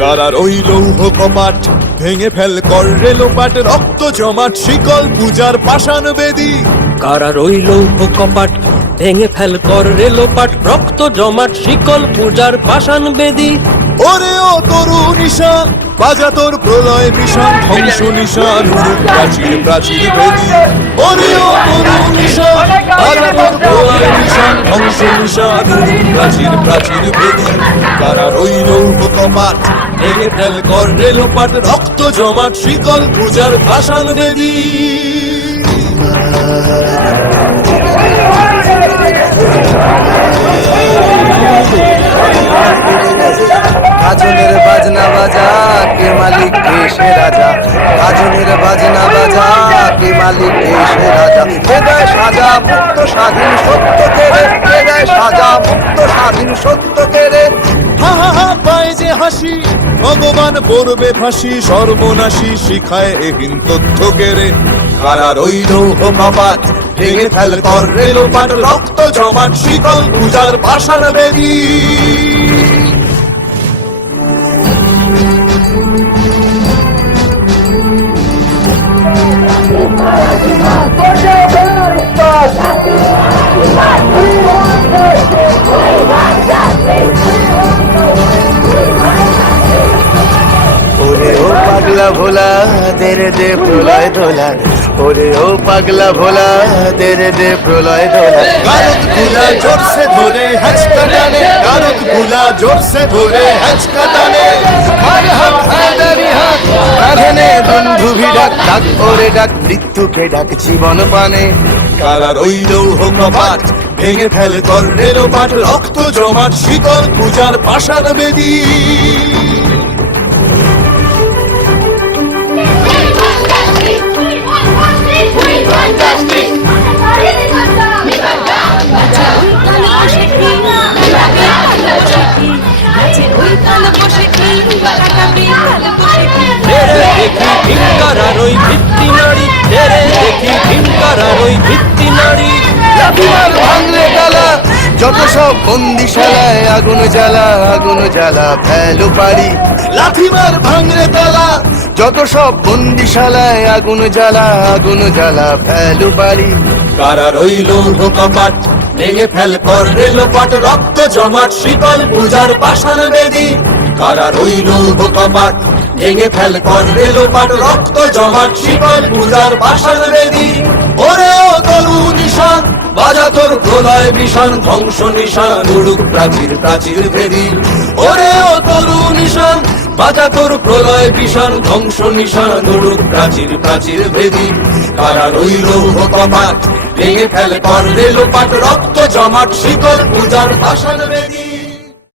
কারার ওই লৌহ কপাট ভেঙে ফেল কর রেলোপাট, রক্ত জমাট শিকল পূজার পাষাণ বেদী। কারার ওই লৌহ কপাট ভেঙে ফেল কর রেলোপাট, রক্ত জমাট শিকল পূজার পাষাণ বেদী। ওরে ও তরু নিশান বাজা তোর প্রলয় নিশান, ধ্বংস নিশান প্রাচীর প্রাচীর বেদী। ওরে ও তরু নিশান বাজা তোর প্রলয় নিশান, ধ্বংস নিশান প্রাচীর প্রাচীর বেদী। কারার ওই লৌহ কপাট ভেঙে ফেল কর রেলোপাট, রক্ত জমাট শিকল পূজার পাষাণ বেদী। গাজনের বাজনা বাজা কে মালিক কে সে রাজা, গাজনের বাজনা বাজা কে মালিক কে সে রাজা। কে দেয় সাজা মুক্ত স্বাধীন সত্য কেড়ে, কে দেয় সাজা মুক্ত স্বাধীন সত্য কেড়ে। হা হা হা পায় যে হাসি ভগবান পড়বে ফাঁসি, সর্বনাশী শিখায় এহীন তথ্য কেড়ে। কারার ওই লৌহ কপাট ভেঙে ফেল কর রেলোপাট, রক্ত জমাট শিকল পূজার পাষাণ বেদী। ওরে ও পাগলা ভোলা দে রে দে প্রলয় দোলা, ওরে ও পাগলা ভোলা দে রে দে প্রলয় দোলা। গারদ গুলা জোরসে ধরে হ্যাচকা টানে, গারদ গুলা জোরসে ধরে হ্যাচকা টানে। হাত হাত হাতারি হাত কাঁধে বন্ধুভি ডাক, ডাক ওরে ডাক মৃত্যুকে ডাক জীবন পানে। কারার ওই লৌহ কপাট ভেঙে ফেল কর রেলোপাট, রক্ত জমাট শিকল পূজার পাষাণ বেদী। হিংকারার ওই ভিত্তি নারী, দেখি হিংকারার ওই ভিত্তি নারী। লাঠিমার ভাঙলে ডালা যত সব বন্দিশালায়, আগুন জ্বালা আগুন জ্বালা ফেলো পারি। লাঠিমার ভাঙলে তালা যত সব বন্দিশালায়, আগুন জ্বালা আগুন জ্বালা ফেলো পারি। কারার ওই লৌহ কপাট ভেঙে ফেল কর রেলোপাট, রক্ত জমাট শিকল পূজার পাষাণ বেদী। কারার ওই লৌহ কপাট ভেঙে ফেল কর রেলোপাট, রক্ত জমাট শিকল পূজার পাষাণ বেদী। ওরে ও তরু নিশান বাজা তোর প্রলয় বিষাণ, ধ্বংস নিশান উড়ুক প্রাচীর প্রাচীর বেদী। ওরে ও তরু নিশান বাজা তোর প্রলয় বিষাণ, ধ্বংস নিশান উড়ুক প্রাচীর প্রাচীর বেদী। কারার ওই লৌহ কপাট ভেঙে ফেল কর রেলোপাট, রক্ত জমাট শিকল পূজার পাষাণ বেদী।